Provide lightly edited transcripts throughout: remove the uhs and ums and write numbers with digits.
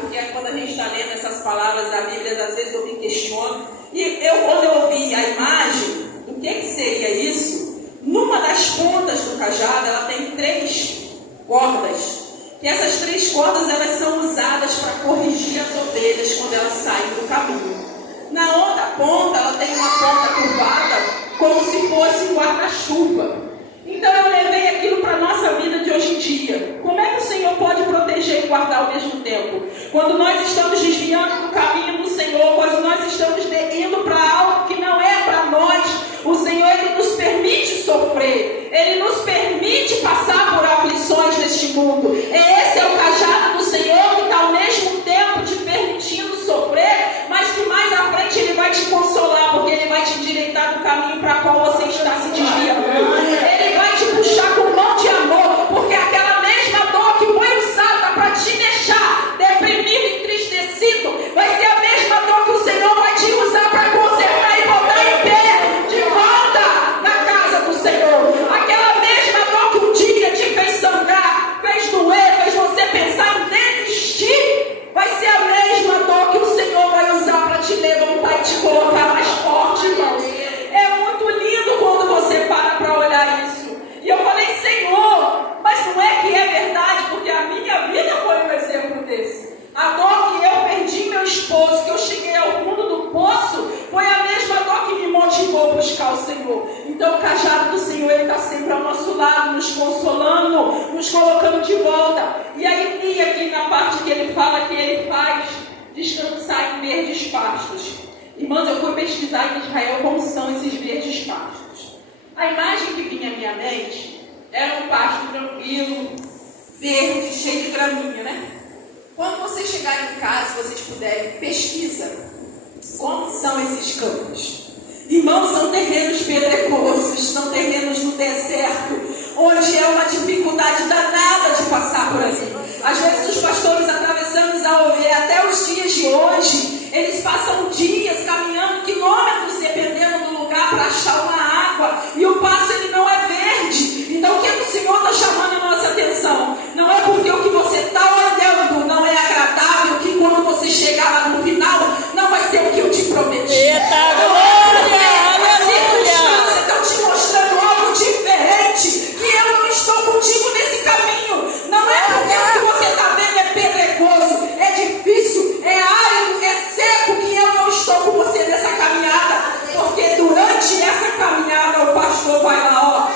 porque quando a gente está lendo essas palavras da Bíblia, às vezes eu me questiono. E quando eu ouvi a imagem do que seria isso, numa das pontas do cajado, ela tem 3 cordas. E essas 3 cordas, elas são usadas para corrigir as ovelhas quando elas saem do caminho. Na outra ponta, ela tem uma ponta curvada, como se fosse um guarda-chuva. Então eu levei aquilo para a nossa vida de hoje em dia. Como é que o Senhor pode proteger e guardar ao mesmo tempo? Quando nós estamos desviando do caminho do Senhor, quando nós estamos indo para algo que não é para nós, o Senhor, Ele nos permite sofrer. Ele nos permite passar por aflições neste mundo. Esse é o cajado do Senhor que está ao mesmo tempo te permitindo sofrer, mas que mais à frente Ele vai te consolar, porque Ele vai te endireitar do caminho para qual você está se desviando. Ele vai te puxar com mão de amor, porque aquela mesma dor que foi usada para te deixar deprimido, entristecido, vai ser a mesma dor que o Senhor vai te usar para consertar e botar em pé, de volta na casa do Senhor. Aquela mesma dor que um dia te fez sangrar, fez doer, fez você pensar em desistir, vai ser a mesma dor que o Senhor vai usar para te levantar e te colocar mais forte, irmãos. É muito lindo quando você para olhar isso. E eu falei, Senhor, mas não é que é verdade, porque a minha vida foi um exemplo desse. A dor que eu perdi meu esposo, que eu cheguei ao fundo do poço, foi a mesma dor que me motivou a buscar o Senhor. Então o cajado do Senhor, Ele está sempre ao nosso lado, nos consolando, nos colocando de volta. E aí li aqui na parte que Ele fala que Ele faz descansar em verdes pastos. Irmãos, eu fui pesquisar em Israel como são esses verdes pastos. A imagem que vinha à minha mente era um pasto tranquilo, verde, cheio de graminha, né? Quando vocês chegarem em casa, se vocês puderem, pesquisa como são esses campos. Irmãos, são terrenos pedregosos, são terrenos no deserto, onde é uma dificuldade danada de passar por ali. Às vezes os pastores atravessamos a ovelha até os dias de hoje, eles passam dias caminhando quilômetros, dependendo do lugar, para achar uma água, e o pasto ele não é verde. Então o que o Senhor está chamando a nossa atenção? Não é porque o que você está olhando não é agradável, que quando você chegar lá no final, não vai ser o que eu te prometi. Eita glória! As circunstâncias estão te mostrando algo diferente, que eu não estou contigo nesse caminho. Não é porque o que você está vendo é pedregoso, é difícil, é árido, é seco, que eu não estou com você nessa caminhada. Porque durante essa caminhada o pastor vai lá,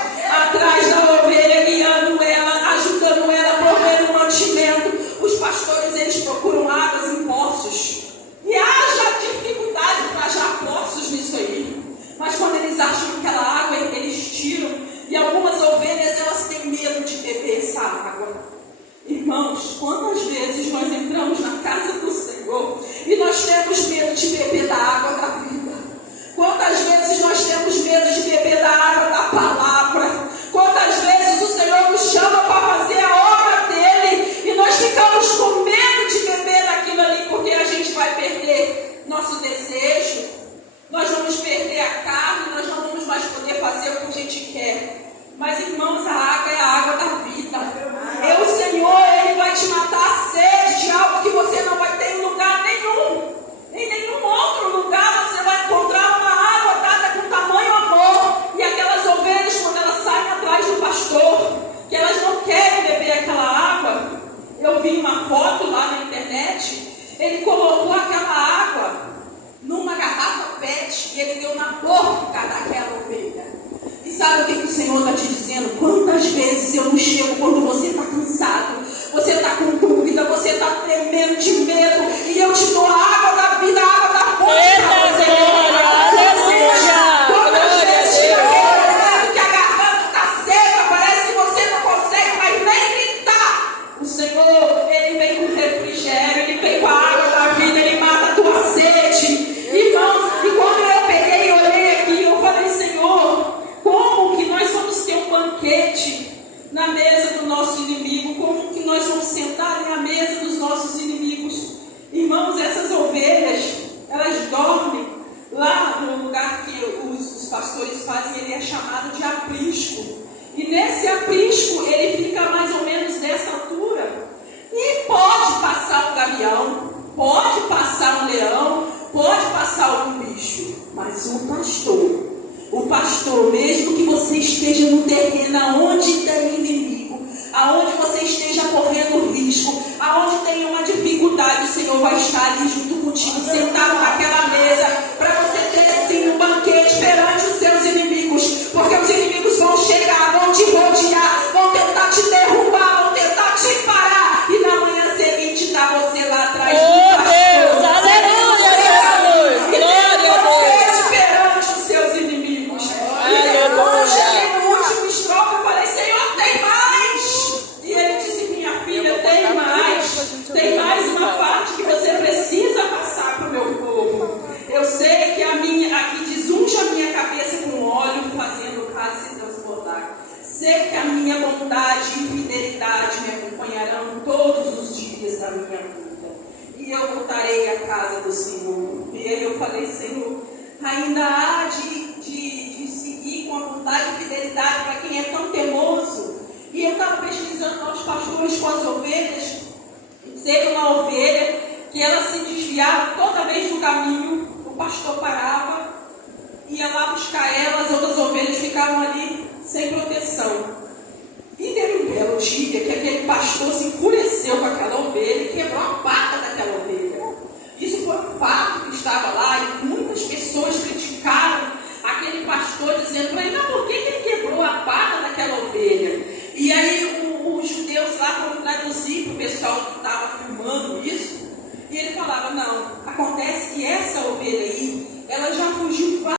atrás da ovelha, guiando ela, ajudando ela, provendo mantimento. Os pastores, eles procuram águas em poços. E haja dificuldade para achar poços nisso aí. Mas quando eles acham aquela água, eles tiram. E algumas ovelhas, elas têm medo de beber essa água. Irmãos, quantas vezes nós entramos na casa do Senhor e nós temos medo de beber da água da vida? Quantas vezes nós temos medo de beber da água da palavra? Quantas vezes o Senhor nos chama para fazer a obra dele e nós ficamos com medo de beber daquilo ali, porque a gente vai perder nosso desejo, nós vamos perder a carne, nós não vamos mais poder fazer o que a gente quer. Mas irmãos, a água é a água da vida. O Senhor, Ele vai te matar a sede de algo que você não vai ter em lugar nenhum. Em nenhum outro lugar você vai encontrar uma água dada com tamanho amor. E aquelas ovelhas, quando elas saem atrás do pastor, que elas não querem beber aquela água. Eu vi uma foto lá na internet. Ele colocou aquela água numa garrafa PET e ele deu na boca daquela ovelha. E sabe o que o Senhor está te dizendo? Quantas pastor, mesmo que você esteja no terreno aonde tem inimigo, aonde você esteja correndo risco, aonde tem uma dificuldade, o Senhor vai estar ali junto contigo, sentado naquela mesa, para você ter assim um banquete perante os seus inimigos, porque os inimigos vão chegar, vão te rodear, vão tentar te derrubar, vão tentar te parar, e na manhã seguinte está você lá atrás do pastor. Deus, aleluia, Jesus, glória a Deus. Perante os seus inimigos. E depois eu cheguei no último estrofe, eu falei, Senhor, tem mais. E ele disse, minha filha, tem mais uma parte que você precisa passar para o meu povo. Eu sei que aqui diz, unja a minha cabeça com óleo, fazendo o cálice transbordar. Sei que a minha bondade e fidelidade me acompanharão todos os dias da minha vida. E eu voltarei à casa do Senhor. E aí eu falei, Senhor, ainda há de seguir com a bondade e fidelidade para quem é tão teimoso. E eu estava pesquisando aos pastores com as ovelhas. Teve uma ovelha que ela se desviava toda vez do caminho. O pastor parava, ia lá buscar ela, as outras ovelhas ficavam ali sem proteção. E teve um belo dia que aquele pastor se enfureceu com aquela ovelha e quebrou a pata daquela ovelha. Isso foi um fato que estava lá e muitas pessoas criticaram aquele pastor, dizendo para ele, mas por que ele quebrou a pata daquela ovelha? E aí os judeus lá foram traduzir para o pessoal